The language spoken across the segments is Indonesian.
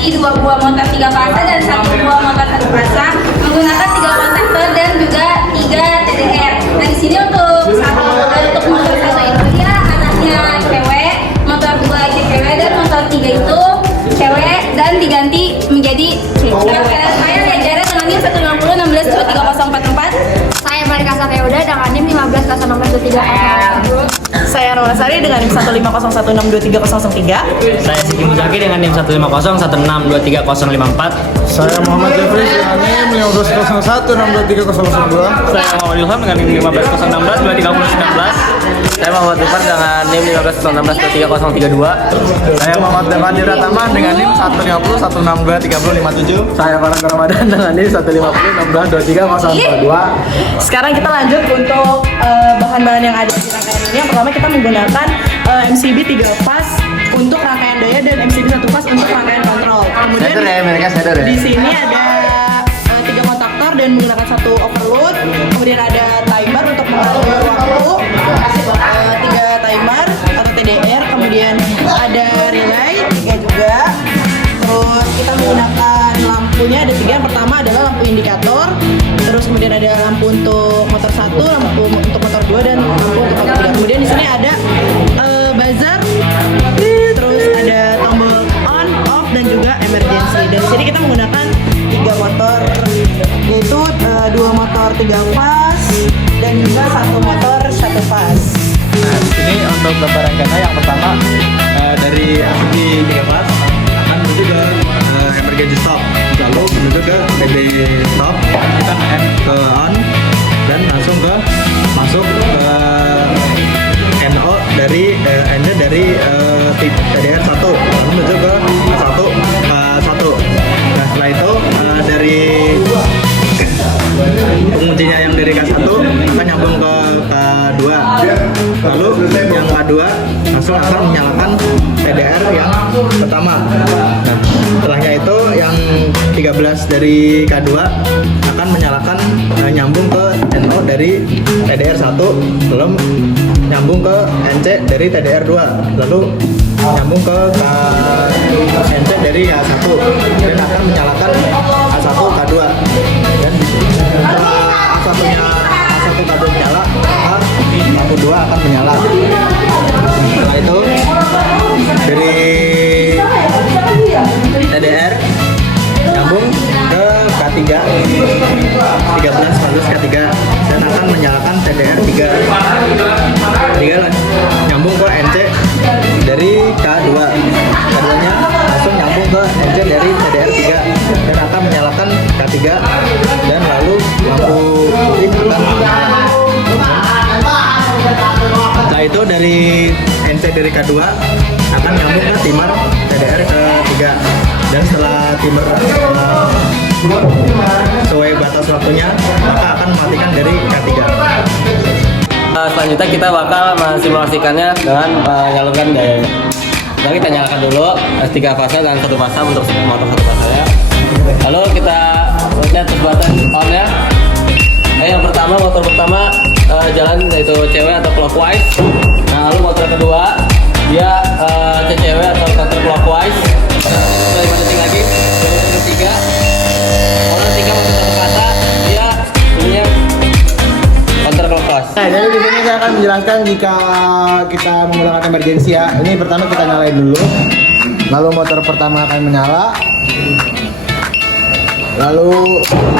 diganti 2 buah motor 3 fase dan 1 buah motor 1 fase menggunakan 3 kontaktor dan juga 3 TDR. Nah di sini untuk motor 1 itu dia anaknya cewek, motor 2 itu cewek dan motor 3 itu cewek dan diganti menjadi cewek. Saya Jajaran dengan NIM 150 16 23 044. Saya Marika Safeuda dengan NIM 15 063. Saya Rolasari dengan NIM 150162303. Saya Siti Muzaki dengan NIM 15016230054. Saya Muhammad Jeffrey dengan NIM 15016230002. Saya Muhammad Ilham dengan NIM 15016230019. Saya Muhammad Dufar dengan NIM 15016230032. Saya Muhammad Devandi Ratama dengan NIM 15016230057. Saya Farhan Ramadan dengan NIM 15016230042. Sekarang kita lanjut untuk bahan-bahan yang ada di rangkaian ini. Yang pertama kita menggunakan MCB 3 fas untuk rangkaian daya dan MCB 1 fas untuk rangkaian kontrol. Kemudian di sini ada 3 kontaktor dan menggunakan 1 overload. Kemudian ada timer untuk mengatur waktu, 3 timer atau TDR. Kemudian ada relay 3 juga. Terus kita menggunakan lampunya ada 3. Yang pertama adalah lampu indikator. Terus kemudian ada lampu untuk motor 1, lampu untuk motor 2 dan lampu untuk motor 3. Kemudian di sini ada buzzer. Terus ada tombol on, off dan juga emergency. Dan di sini kita menggunakan 3 motor, yaitu 2 motor 3 fas dan juga 1 motor 1 fas. Nah, di sini untuk gambar rencana yang pertama dari ACB 3 fas akan menuju ke emergency stop, lalu menuju ke BB stop, kita ke on dan langsung ke masuk ke NO dari N-nya dari TDR 1 lalu menuju ke 1. Nah setelah itu dari penguncinya yang dari K1 akan nyambung ke K2, lalu yang K2 langsung akan menyalakan TDR yang pertama. Nah, setelahnya itu yang 13 dari K2 akan menyalakan nyambung ke NO dari TDR 1, lalu nyambung ke NC dari TDR 2, lalu nyambung ke NC dari A1 dan akan menyalakan A1 K2. Dan A1 K2 menyala, maka lampu 2 akan menyala. Setelah itu dari TDR nyambung ke K3 13 sekaligus K3 dan akan menyalakan TDR 3 nyambung ke NC dari K2 nya langsung nyambung ke NC dari TDR 3 dan akan menyalakan K3 dan lalu lampu putih akan menyala. Setelah itu dari NC dari K2 akan nyambung ke timer TDR ke 3 dan setelah timer sesuai batas waktunya maka akan mematikan dari K3. Selanjutnya kita bakal mensimulasikannya dengan menyalurkan dayanya. Jadi kita nyalakan dulu S3 fase dan 1 fase untuk motor 1 fase ya. Lalu kita pencet button on ya. Yang pertama, motor pertama jalan yaitu cewek atau clockwise. Nah lalu motor kedua dia cewek atau counter clockwise. Setelah 5 detik lagi. Lalu motor ketiga motor 3 motor 1 fase dia punya counter clockwise. Nah, jadi di sini saya akan menjelaskan jika kita menggunakan emergency ya. Ini pertama kita nyalain dulu. Lalu motor pertama akan menyala. Lalu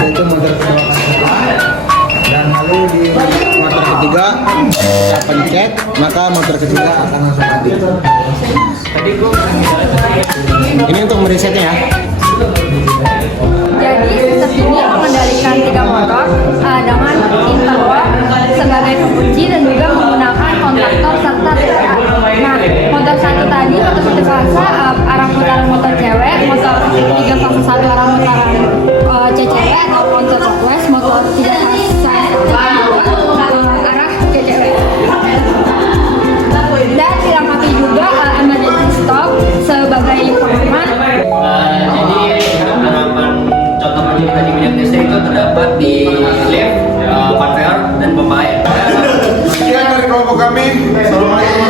itu motor kedua akan menyala. Dan lalu di motor ketiga kita pencet, maka motor ketiga akan langsung mati. Ini untuk meresetnya ya. Jadi sistem ini mengendalikan 3 motor dengan interval sebagai pengunci dan juga menggunakan kontaktor serta TDR. Nah, motor 1 tadi motor 1 fase arah putaran motor cewek, motor 3 fase 1 arah putaran cewek atau counter clockwise, motor 3 fase arah cewek. Dan dilengkapi juga emergency stop sebagai pengaman. Jadi harapan contoh penyimpanan minyak TC itu terdapat di lift, conveyor dan pemain. Sekian dari kelompok kami. Assalamualaikum.